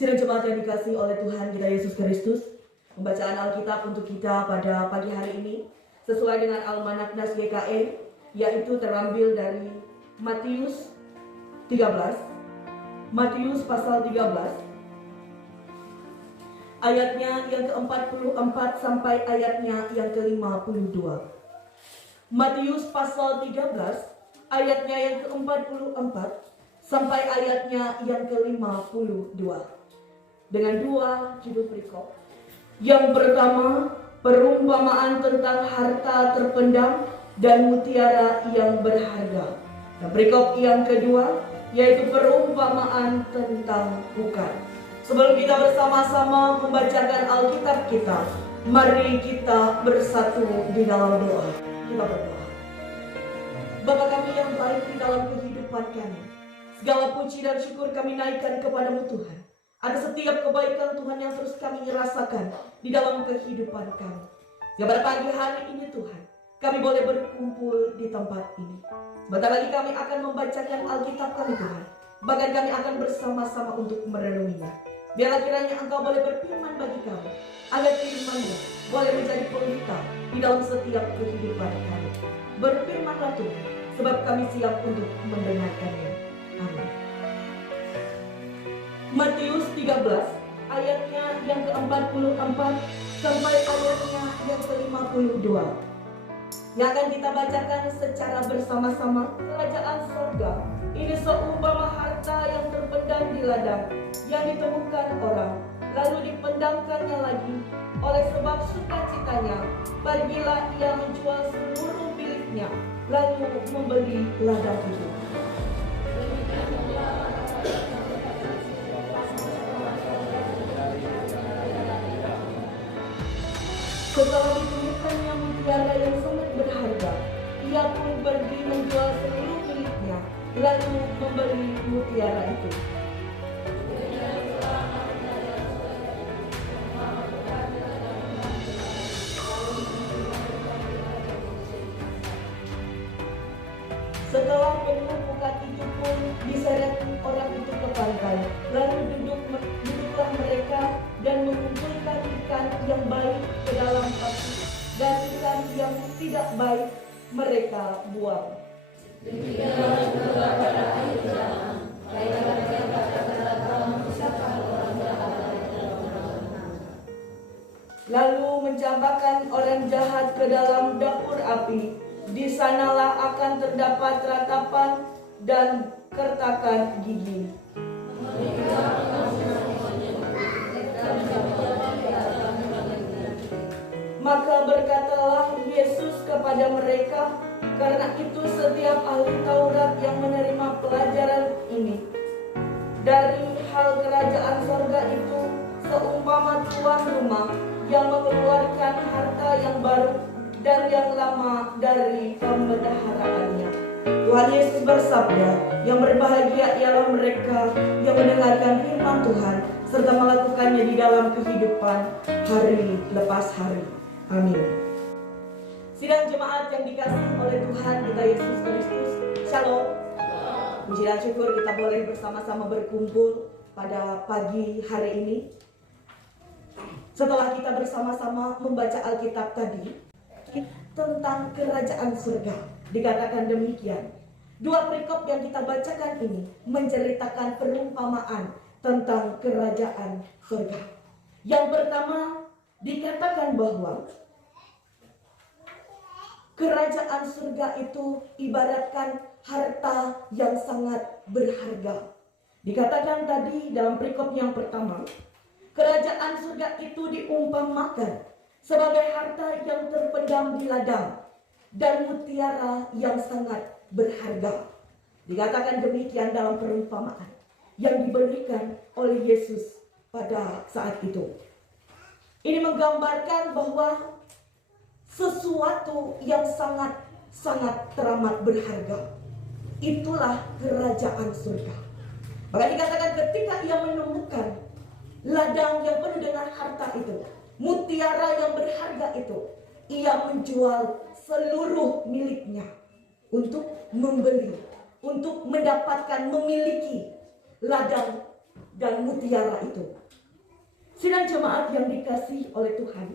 Sidang jemaat yang dikasihi oleh Tuhan kita Yesus Kristus, pembacaan Alkitab untuk kita pada pagi hari ini sesuai dengan Almanak Nas GKN, yaitu terambil dari Matius 13, Matius pasal 13, ayatnya yang ke-44 sampai ayatnya yang ke-52. Matius pasal 13, ayatnya yang ke-44 sampai ayatnya yang ke-52. Dengan dua judul perikop. Yang pertama, perumpamaan tentang harta terpendam dan mutiara yang berharga. Dan perikop yang kedua, yaitu perumpamaan tentang bukan. Sebelum kita bersama-sama membacakan Alkitab kita, mari kita bersatu di dalam doa. Kita berdoa. Bapa kami yang baik di dalam kehidupan kami, segala puji dan syukur kami naikkan kepadamu Tuhan. Ada setiap kebaikan Tuhan yang terus kami rasakan di dalam kehidupan kami. Pada pagi hari ini Tuhan, kami boleh berkumpul di tempat ini. Sebentar lagi kami akan membacakan Alkitab kami Tuhan. Bahkan kami akan bersama-sama untuk merenunginya. Biarlah kiranya Engkau boleh berfirman bagi kami, agar firman-Mu boleh menjadi pelita di dalam setiap kehidupan kami. Berfirmanlah Tuhan, sebab kami siap untuk mendengarkannya. Amin. Matius 13 ayatnya yang ke-44 sampai ayatnya yang ke-52. Yang akan kita bacakan secara bersama-sama. Kerajaan surga ini seumpama harta yang terpendam di ladang, yang ditemukan orang, lalu dipendamkannya lagi. Oleh sebab sukacitanya, pergilah ia menjual seluruh miliknya, lalu membeli ladang itu. Setelah ditemukannya mutiara yang sangat berharga, ia pun pergi menjual seluruh miliknya, lalu membeli mutiara itu. Setelah penumpukan itu pun diseret orang itu ke pantai, lalu duduklah mereka dan mengumpulkan ikan yang baik ke dalam peti, dan ikan yang tidak baik mereka buang. Demikianlah juga pada akhir zaman, lalu mencampakkan orang jahat ke dalam dapur api. Di sanalah akan terdapat ratapan dan kertakan gigi. Maka berkatalah Yesus kepada mereka, karena itu setiap ahli Taurat yang menerima pelajaran ini, dari hal kerajaan surga itu seumpama tuan rumah yang mengeluarkan harta yang baru dan yang lama dari pembendaharaannya. Tuhan Yesus bersabda, yang berbahagia ialah mereka yang mendengarkan firman Tuhan serta melakukannya di dalam kehidupan hari lepas hari. Amin. Sidang jemaat yang dikasihi oleh Tuhan kita Yesus Kristus, Shalom. Puji dan syukur kita boleh bersama-sama berkumpul pada pagi hari ini. Setelah kita bersama-sama membaca Alkitab tadi tentang kerajaan surga, dikatakan demikian. Dua perikop yang kita bacakan ini menceritakan perumpamaan tentang kerajaan surga. Yang pertama dikatakan bahwa kerajaan surga itu ibaratkan harta yang sangat berharga. Dikatakan tadi dalam perikop yang pertama, kerajaan surga itu diumpamakan sebagai harta yang terpendam di ladang dan mutiara yang sangat berharga. Dikatakan demikian dalam perumpamaan yang diberikan oleh Yesus pada saat itu. Ini menggambarkan bahwa sesuatu yang sangat teramat berharga, itulah kerajaan surga. Maka dikatakan ketika ia menemukan ladang yang penuh dengan harta itu, mutiara yang berharga itu, ia menjual seluruh miliknya untuk membeli, untuk mendapatkan, memiliki ladang dan mutiara itu. Sidang jemaat yang dikasihi oleh Tuhan,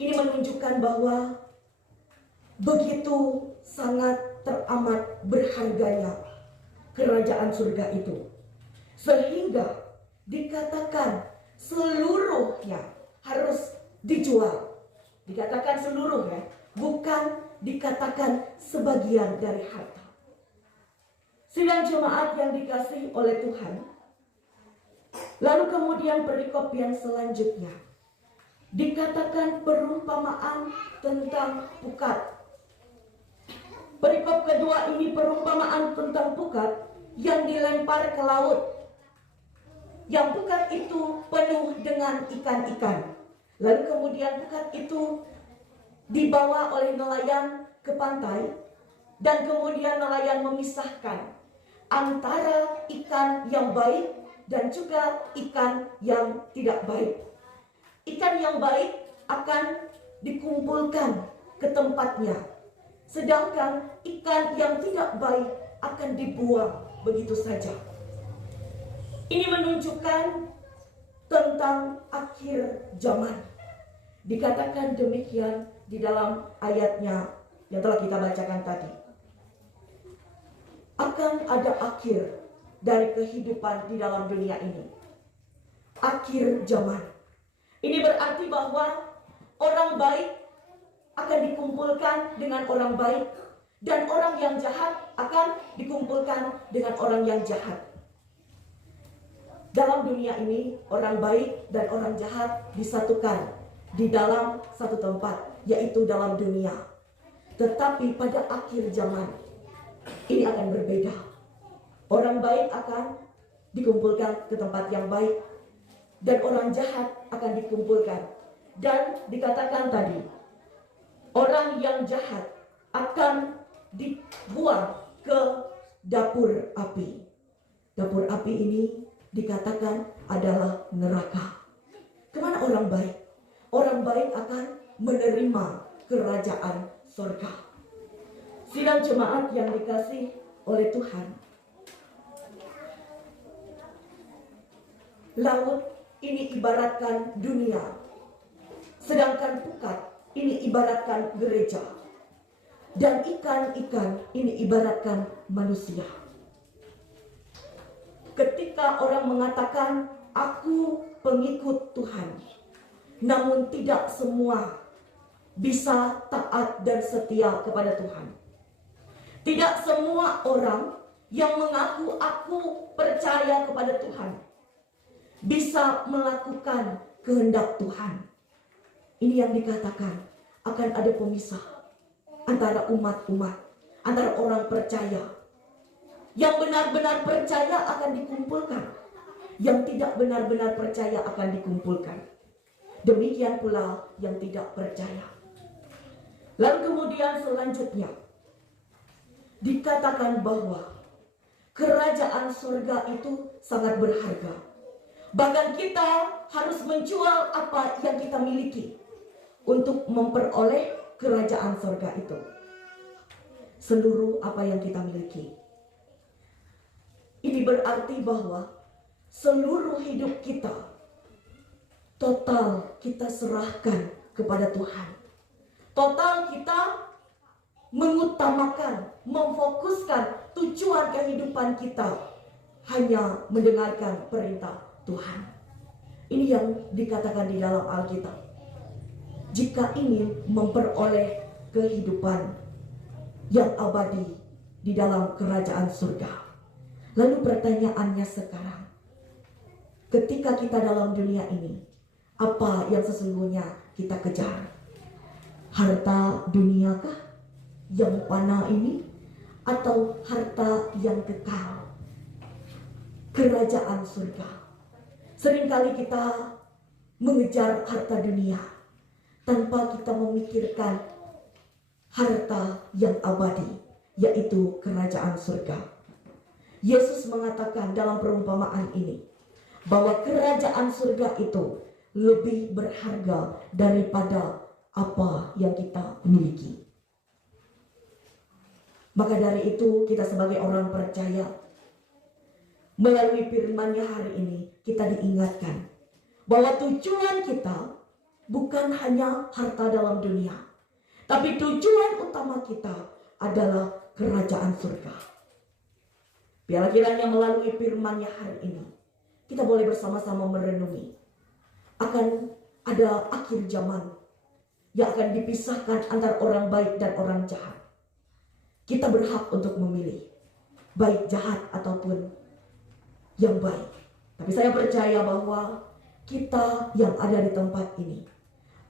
ini menunjukkan bahwa begitu sangat teramat berharganya kerajaan surga itu, sehingga dikatakan seluruhnya harus dijual. Dikatakan seluruhnya, bukan dikatakan sebagian dari harta. Sidang jemaat yang dikasihi oleh Tuhan, lalu kemudian perikop yang selanjutnya dikatakan perumpamaan tentang pukat. Perikop kedua ini perumpamaan tentang pukat yang dilempar ke laut. Yang pukat itu penuh dengan ikan-ikan. Lalu kemudian pukat itu dibawa oleh nelayan ke pantai, dan kemudian nelayan memisahkan antara ikan yang baik dan juga ikan yang tidak baik. Ikan yang baik akan dikumpulkan ke tempatnya, sedangkan ikan yang tidak baik akan dibuang begitu saja. Ini menunjukkan tentang akhir zaman. Dikatakan demikian di dalam ayatnya yang telah kita bacakan tadi. Akan ada akhir dari kehidupan di dalam dunia ini. Akhir zaman. Ini berarti bahwa orang baik akan dikumpulkan dengan orang baik, dan orang yang jahat akan dikumpulkan dengan orang yang jahat. Dalam dunia ini, orang baik dan orang jahat disatukan di dalam satu tempat, yaitu dalam dunia. Tetapi pada akhir zaman, ini akan berbeda. Orang baik akan dikumpulkan ke tempat yang baik, dan orang jahat akan dikumpulkan. Dan dikatakan tadi, orang yang jahat akan dibuang ke dapur api. Dapur api ini dikatakan adalah neraka. Kemana orang baik? Orang baik akan menerima kerajaan surga. Sidang jemaat yang dikasihi oleh Tuhan, laut ini ibaratkan dunia, sedangkan pukat ini ibaratkan gereja, dan ikan-ikan ini ibaratkan manusia. Ketika orang mengatakan aku pengikut Tuhan, namun tidak semua bisa taat dan setia kepada Tuhan. Tidak semua orang yang mengaku aku percaya kepada Tuhan bisa melakukan kehendak Tuhan. Ini yang dikatakan akan ada pemisah antara umat-umat, antara orang percaya. Yang benar-benar percaya akan dikumpulkan, yang tidak benar-benar percaya akan dikumpulkan. Demikian pula yang tidak percaya. Lalu kemudian selanjutnya dikatakan bahwa kerajaan surga itu sangat berharga. Bahkan kita harus menjual apa yang kita miliki untuk memperoleh kerajaan surga itu. Seluruh apa yang kita miliki. Ini berarti bahwa seluruh hidup kita total kita serahkan kepada Tuhan. Total kita mengutamakan, memfokuskan tujuan kehidupan kita hanya mendengarkan perintah Tuhan. Ini yang dikatakan di dalam Alkitab. Jika ingin memperoleh kehidupan yang abadi di dalam kerajaan surga. Lalu pertanyaannya sekarang, ketika kita dalam dunia ini, apa yang sesungguhnya kita kejar? Harta duniakah yang fana ini, atau harta yang kekal, kerajaan surga? Seringkali kita mengejar harta dunia tanpa kita memikirkan harta yang abadi, yaitu kerajaan surga. Yesus mengatakan dalam perumpamaan ini bahwa kerajaan surga itu lebih berharga daripada apa yang kita miliki. Maka dari itu kita sebagai orang percaya Melalui firman-Nya hari ini kita diingatkan bahwa tujuan kita bukan hanya harta dalam dunia, tapi tujuan utama kita adalah kerajaan surga. Biarlah kiranya melalui firman-Nya hari ini kita boleh bersama-sama merenungi akan ada akhir zaman yang akan dipisahkan antara orang baik dan orang jahat. Kita berhak untuk memilih baik jahat ataupun yang baik. Tapi saya percaya bahwa kita yang ada di tempat ini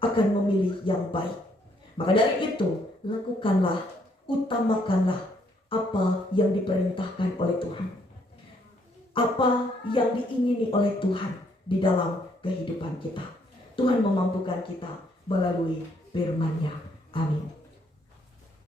akan memilih yang baik. Maka dari itu, lakukanlah, utamakanlah apa yang diperintahkan oleh Tuhan. Apa yang diingini oleh Tuhan di dalam kehidupan kita. Tuhan memampukan kita melalui firman-Nya. Amin.